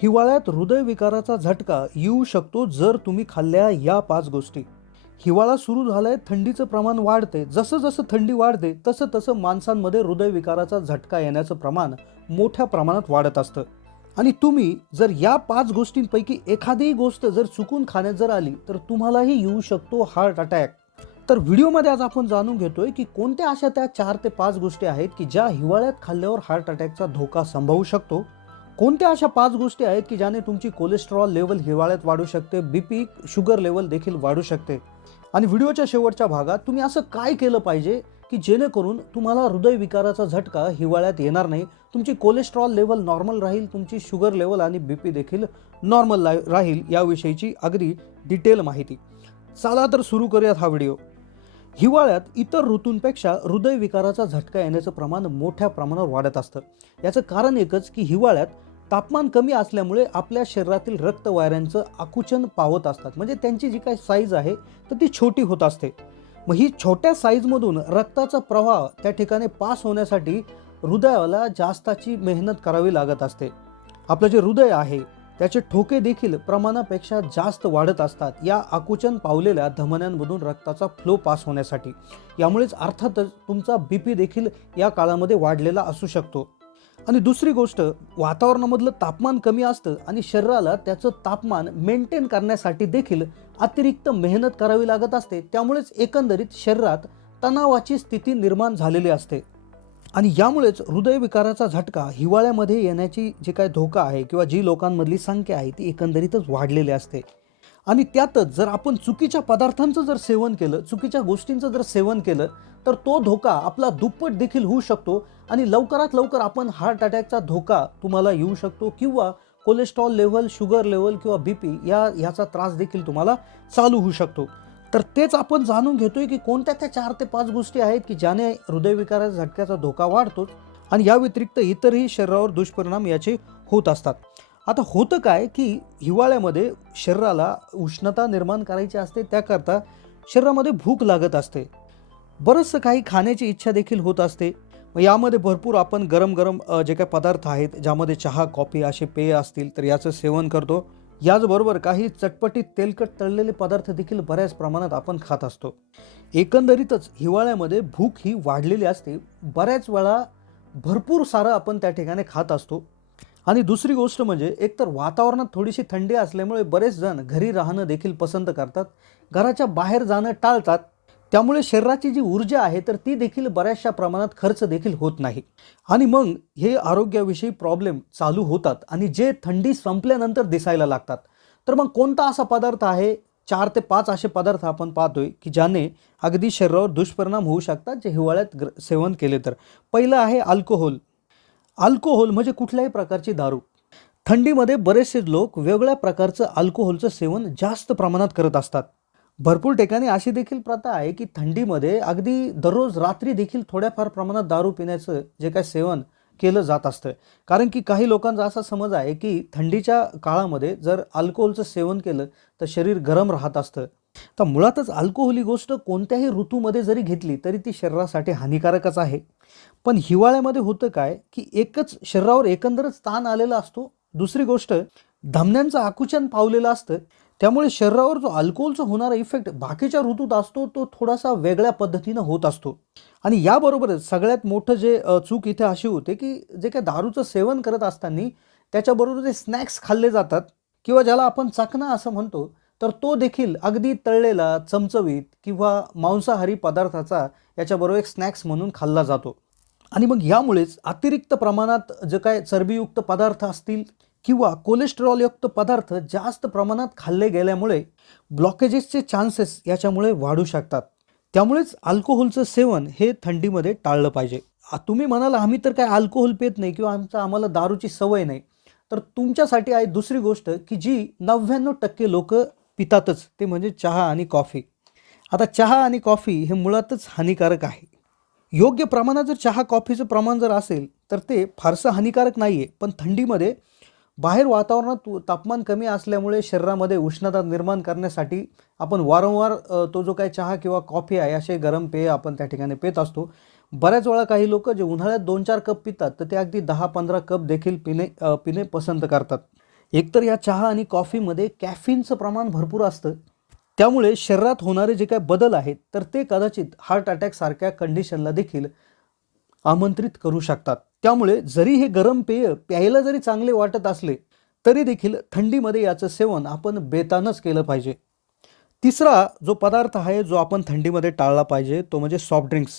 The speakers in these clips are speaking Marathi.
हिवाळ्यात हृदयविकाराचा झटका येऊ शकतो जर तुम्ही खाल्ल्या या पाच गोष्टी. हिवाळा सुरू झालाय थंडीचं प्रमाण वाढते जसं जसं थंडी वाढते तसं तसं माणसांमध्ये हृदयविकाराचा झटका येण्याचं प्रमाण मोठ्या प्रमाणात वाढत असतं. आणि तुम्ही जर या पाच गोष्टींपैकी एखादीही गोष्ट जर चुकून खाण्यात जर आली तर तुम्हालाही येऊ शकतो हार्ट अटॅक. तर व्हिडिओमध्ये आज आपण जाणून घेतोय की कोणत्या अशा त्या चार ते पाच गोष्टी आहेत की ज्या हिवाळ्यात खाल्ल्यावर हार्ट अटॅकचा धोका संभवू शकतो? कोणत्या अशा पाच गोष्टी आहेत की ज्याने तुमची कोलेस्ट्रॉल लेवल हिवाळ्यात वाढू शकते? बीपी शुगर लेवल देखील वाढू शकते. आणि व्हिडिओच्या शेवटच्या भागात तुम्ही असं काय केलं पाहिजे की जेणेकरून तुम्हाला हृदयविकाराचा झटका हिवाळ्यात येणार नाही तुमची कोलेस्ट्रॉल लेवल नॉर्मल राहील तुमची शुगर लेवल आणि बीपी देखील नॉर्मल राहील याविषयीची अगदी डिटेल माहिती. चला तर सुरू करूयात हा व्हिडिओ. हिवाळ्यात इतर ऋतूंपेक्षा हृदयविकाराचा झटका येण्याचं प्रमाण मोठ्या प्रमाणावर वाढत असतं. याचं कारण एकच की हिवाळ्यात तापमान कमी असल्यामुळे आपल्या शरीरातील रक्तवाहिन्यांचं आकुचन पावत असतात. म्हणजे त्यांची जी काही साईज आहे तर ती छोटी होत असते. मग ही छोट्या साईजमधून रक्ताचा प्रवाह त्या ठिकाणी पास होण्यासाठी हृदयाला जास्ताची मेहनत करावी लागत असते. आपलं जे हृदय आहे त्याचे ठोके देखील प्रमाणापेक्षा जास्त वाढत असतात या आकुचन पावलेल्या धमन्यांमधून रक्ताचा फ्लो पास होण्यासाठी. यामुळेच अर्थातच तुमचा बी पी देखील या काळामध्ये वाढलेला असू शकतो. आणि दुसरी गोष्ट वातावरणामधलं तापमान कमी असतं आणि शरीराला त्याचं तापमान मेंटेन करण्यासाठी देखील अतिरिक्त मेहनत करावी लागत असते. त्यामुळेच एकंदरीत शरीरात तणावाची स्थिती निर्माण झालेली असते. आणि यामुळेच हृदयविकाराचा झटका हिवाळ्यामध्ये येण्याची जी काय धोका आहे किंवा जी लोकांमधली संख्या आहे ती एकंदरीतच वाढलेली असते. आणि त्यातच जर आपण चुकीच्या पदार्थांचं जर सेवन केलं चुकीच्या गोष्टींचं जर सेवन केलं तर तो धोका आपला दुप्पट देखील होऊ शकतो आणि लवकरात लवकर आपण हार्ट अटॅकचा धोका तुम्हाला येऊ शकतो किंवा कोलेस्ट्रॉल लेवल शुगर लेवल किंवा बी पी या ह्याचा त्रास देखील तुम्हाला चालू होऊ शकतो. तर तेच आपण जाणून घेतोय की कोणत्या त्या चार ते पाच गोष्टी आहेत की ज्याने हृदयविकाराच्या झटक्याचा धोका वाढतोच आणि या व्यतिरिक्त इतरही शरीरावर दुष्परिणाम याचे होत असतात. आता होतं काय की हिवाळ्यामध्ये शरीराला उष्णता निर्माण करायची असते त्याकरता शरीरामध्ये भूक लागत असते. बरंचसं काही खाण्याची इच्छा देखील होत असते. मग यामध्ये भरपूर आपण गरम गरम जे काही पदार्थ आहेत ज्यामध्ये चहा कॉफी असे पेय असतील तर याचं सेवन करतो. याचबरोबर काही चटपटीत तेलकट तळलेले पदार्थ देखील बऱ्याच प्रमाणात आपण खात असतो. एकंदरीतच हिवाळ्यामध्ये भूक ही वाढलेली असते. बऱ्याच वेळा भरपूर सारं आपण त्या ठिकाणी खात असतो. आणि दुसरी गोष्ट म्हणजे एकतर वातावरणात थोडीशी थंडी असल्यामुळे बरेच जण घरी राहणं देखील पसंत करतात. घराच्या बाहेर जाणं टाळतात. त्यामुळे शरीराची जी ऊर्जा आहे तर ती देखील बऱ्याचशा प्रमाणात खर्च देखील होत नाही. आणि मग हे आरोग्याविषयी प्रॉब्लेम चालू होतात आणि जे थंडी संपल्यानंतर दिसायला लागतात. तर मग कोणता असा पदार्थ आहे? चार ते पाच असे पदार्थ आपण पाहतोय की ज्याने अगदी शरीरावर दुष्परिणाम होऊ शकतात जे हिवाळ्यात ग्र सेवन केले तर. पहिलं आहे अल्कोहोल. अल्कोहोल म्हणजे कुठल्याही प्रकारची दारू. थंडीमध्ये बरेचसे लोक वेगळ्या प्रकारचं अल्कोहोलचं सेवन जास्त प्रमाणात करत असतात. भरपूर ठिकाणी अशी देखील प्रथा आहे की थंडीमध्ये अगदी दररोज रात्री देखील थोड्याफार प्रमाणात दारू पिण्याचं जे काय सेवन केलं जात असतं. कारण की काही लोकांचा असा समज आहे की थंडीच्या काळामध्ये जर अल्कोहोलचं सेवन केलं तर शरीर गरम राहत असतं. तर मुळातच अल्कोहोल ही गोष्ट कोणत्याही ऋतूमध्ये जरी घेतली तरी ती शरीरासाठी हानिकारकच आहे. पण हिवाळ्यामध्ये होतं काय की एकच शरीरावर एकंदरच ताण आलेला असतो. दुसरी गोष्ट धमन्यांचं आकुचन पावलेलं असतं. त्यामुळे शरीरावर जो अल्कोहोलचा होणारा इफेक्ट बाकीच्या ऋतूत असतो तो थोडासा वेगळ्या पद्धतीनं होत असतो. आणि याबरोबरच सगळ्यात मोठं जे चूक इथे अशी होते की जे काय दारूचं सेवन करत असताना त्याच्याबरोबर जे स्नॅक्स खाल्ले जातात किंवा ज्याला आपण चकना असं म्हणतो तर तो देखील अगदी तळलेला चमचवीत किंवा मांसाहारी पदार्थाचा याच्याबरोबर एक स्नॅक्स म्हणून खाल्ला जातो. आणि मग यामुळेच अतिरिक्त प्रमाणात जे काय चरबीयुक्त पदार्थ असतील किंवा कोलेस्ट्रॉलयुक्त पदार्थ जास्त प्रमाणात खाल्ले गेल्यामुळे ब्लॉकेजेसचे चान्सेस याच्यामुळे वाढू शकतात. त्यामुळेच अल्कोहोलचं सेवन हे थंडीमध्ये टाळलं पाहिजे. तुम्ही म्हणाल आम्ही तर काय अल्कोहोल पित नाही किंवा आमचं आम्हाला दारूची सवय नाही. तर तुमच्यासाठी आहे दुसरी गोष्ट की जी नव्याण्णव टक्के लोक पितातच ते म्हणजे चहा आणि कॉफी. आता चहा आणि कॉफी हे मुळातच हानिकारक आहे. योग्य प्रमाणात जर चहा कॉफीचं प्रमाण जर असेल तर ते फारसं हानिकारक नाही आहे पण थंडीमध्ये बाहेर वातावरणात तापमान कमी असल्यामुळे शरीरामध्ये उष्णता निर्माण करण्यासाठी आपण वारंवार तो जो काही चहा किंवा कॉफी आहे असे गरम पेय आपण त्या ठिकाणी पित असतो. बऱ्याच वेळा काही लोक जे उन्हाळ्यात दोन चार कप पितात तर ते अगदी दहा पंधरा कप देखील पिणे पिणे पसंत करतात. एकतर या चहा आणि कॉफीमध्ये कॅफिनचं प्रमाण भरपूर असतं. त्यामुळे शरीरात होणारे जे काही बदल आहेत तर ते कदाचित हार्ट अटॅकसारख्या कंडिशनला देखील आमंत्रित करू शकतात. त्यामुळे जरी हे गरम पेय प्यायला जरी चांगले वाटत असले तरी देखील थंडीमध्ये याचं सेवन आपण बेतानच केलं पाहिजे. तिसरा जो पदार्थ आहे जो आपण थंडीमध्ये टाळला पाहिजे तो म्हणजे सॉफ्ट ड्रिंक्स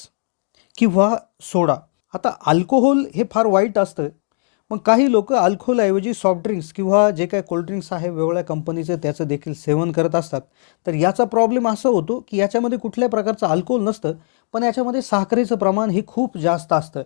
किंवा सोडा आता अल्कोहोल हे फार वाईट असतं मग काही लोक अल्कोहोलऐवजी सॉफ्ट ड्रिंक्स किंवा जे काय कोल्ड्रिंक्स आहे वेगवेगळ्या कंपनीचे त्याचं देखील सेवन करत असतात. तर याचा प्रॉब्लेम असा होतो की याच्यामध्ये कुठल्याही प्रकारचं अल्कोहोल नसतं पण याच्यामध्ये साखरेचं प्रमाण हे खूप जास्त असतं.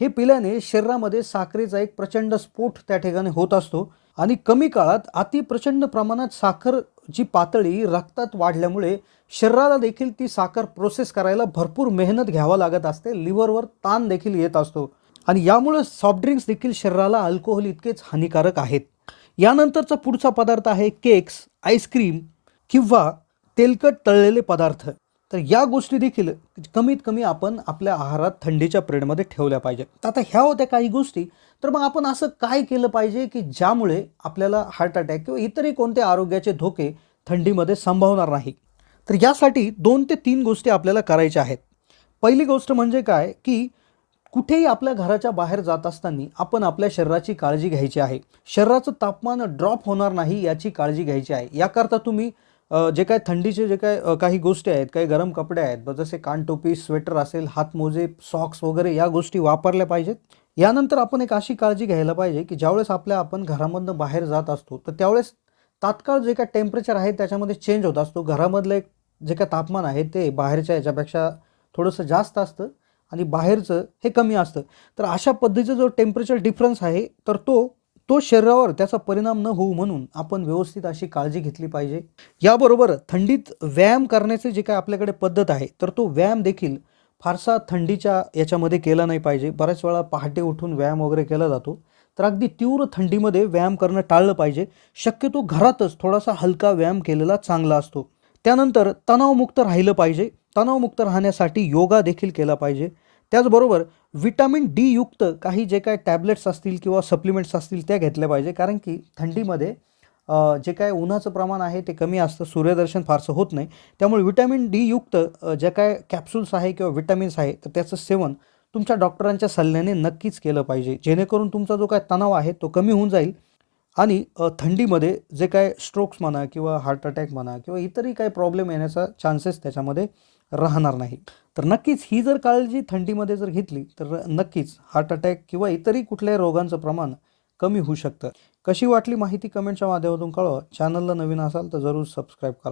हे पिल्याने शरीरामध्ये साखरेचा एक प्रचंड स्फोट त्या ठिकाणी होत असतो आणि कमी काळात अति प्रचंड प्रमाणात साखरची पातळी रक्तात वाढल्यामुळे शरीराला देखील ती साखर प्रोसेस करायला भरपूर मेहनत घ्यावं लागत असते लिव्हरवर ताण देखील येत असतो. आणि यामुळं सॉफ्ट ड्रिंक्स देखील शरीराला अल्कोहोल इतकेच हानिकारक आहेत. यानंतरचा पुढचा पदार्थ आहे केक्स आईस्क्रीम किंवा तेलकट तळलेले पदार्थ. तर या गोष्टी देखील कमीत कमी आपण आपल्या आहारात थंडीच्या पिरियडमध्ये ठेवल्या पाहिजे तर आता ह्या होत्या काही गोष्टी. तर मग आपण असं काय केलं पाहिजे की ज्यामुळे आपल्याला हार्ट अटॅक किंवा इतरही कोणते आरोग्याचे धोके थंडीमध्ये संभवणार नाही? तर यासाठी दोन ते तीन गोष्टी आपल्याला करायच्या आहेत. पहिली गोष्ट म्हणजे काय की कुठेही आपल्या घराच्या बाहेर जात असताना आपण आपल्या शरीराची काळजी घ्यायची आहे. शरीराचं तापमान ड्रॉप होणार नाही याची काळजी घ्यायची आहे. याकरता तुम्ही जे काय थंडीचे जे काय काही गोष्टी आहेत काही गरम कपडे आहेत ब- जसे कानटोपी स्वेटर असेल हातमोजे सॉक्स वगैरे या गोष्टी वापरल्या पाहिजेत. यानंतर आपण एक अशी काळजी घ्यायला पाहिजे की ज्यावेळेस आपल्या आपण घरामधनं बाहेर जात असतो तर त्यावेळेस तात्काळ जे काय टेम्परेचर आहे त्याच्यामध्ये चेंज होत असतो. घरामधलं एक जे काय तापमान आहे ते बाहेरच्या याच्यापेक्षा थोडंसं जास्त असतं. आणि बाहेरचं हे कमी असतं. तर अशा पद्धतीचा जो टेम्परेचर डिफरन्स आहे तर तो तो शरीरावर त्याचा परिणाम न होऊ म्हणून आपण व्यवस्थित अशी काळजी घेतली पाहिजे. याबरोबर थंडीत व्यायाम करण्याचे जे काय आपल्याकडे पद्धत आहे तर तो व्यायाम देखील फारसा थंडीच्या याच्यामध्ये केला नाही पाहिजे. बऱ्याच वेळा पहाटे उठून व्यायाम वगैरे केला जातो. तर अगदी तीव्र थंडीमध्ये व्यायाम करणं टाळलं पाहिजे. शक्यतो घरातच थोडासा हलका व्यायाम केलेला चांगला असतो. त्यानंतर तणावमुक्त राहिलं पाहिजे. तणावमुक्त राहण्यासाठी योगा देखील केला पाहिजे. त्याचबरोबर विटॅमिन डी युक्त काही जे काय टॅबलेट्स असतील किंवा सप्लिमेंट्स असतील त्या घेतल्या पाहिजे. कारण की थंडीमध्ये जे काय उन्हाचं प्रमाण आहे ते कमी असतं सूर्यदर्शन फारसं होत नाही. त्यामुळे विटॅमिन डी युक्त जे ज्या काय कॅप्सूल्स आहे किंवा विटॅमिन्स आहे तर त्याचं सेवन तुमच्या डॉक्टरांच्या सल्ल्याने नक्कीच केलं पाहिजे. जेणेकरून तुमचा जो काय तणाव आहे तो कमी होऊन जाईल. आणि थंडीमध्ये जे काय स्ट्रोक्स म्हणा किंवा हार्ट अटॅक म्हणा किंवा इतरही काही प्रॉब्लेम येण्याचा चान्सेस त्याच्यामध्ये राहणार नाही. तर नक्कीच ही जर काळजी थंडीमध्ये जर घेतली तर नक्कीच हार्ट अटॅक किंवा इतरही कुठल्याही रोगांचं प्रमाण कमी होऊ शकतं. कशी वाटली माहिती कमेंटच्या माध्यमातून कळवा. चॅनलला नवीन असाल तर जरूर सबस्क्राईब करा.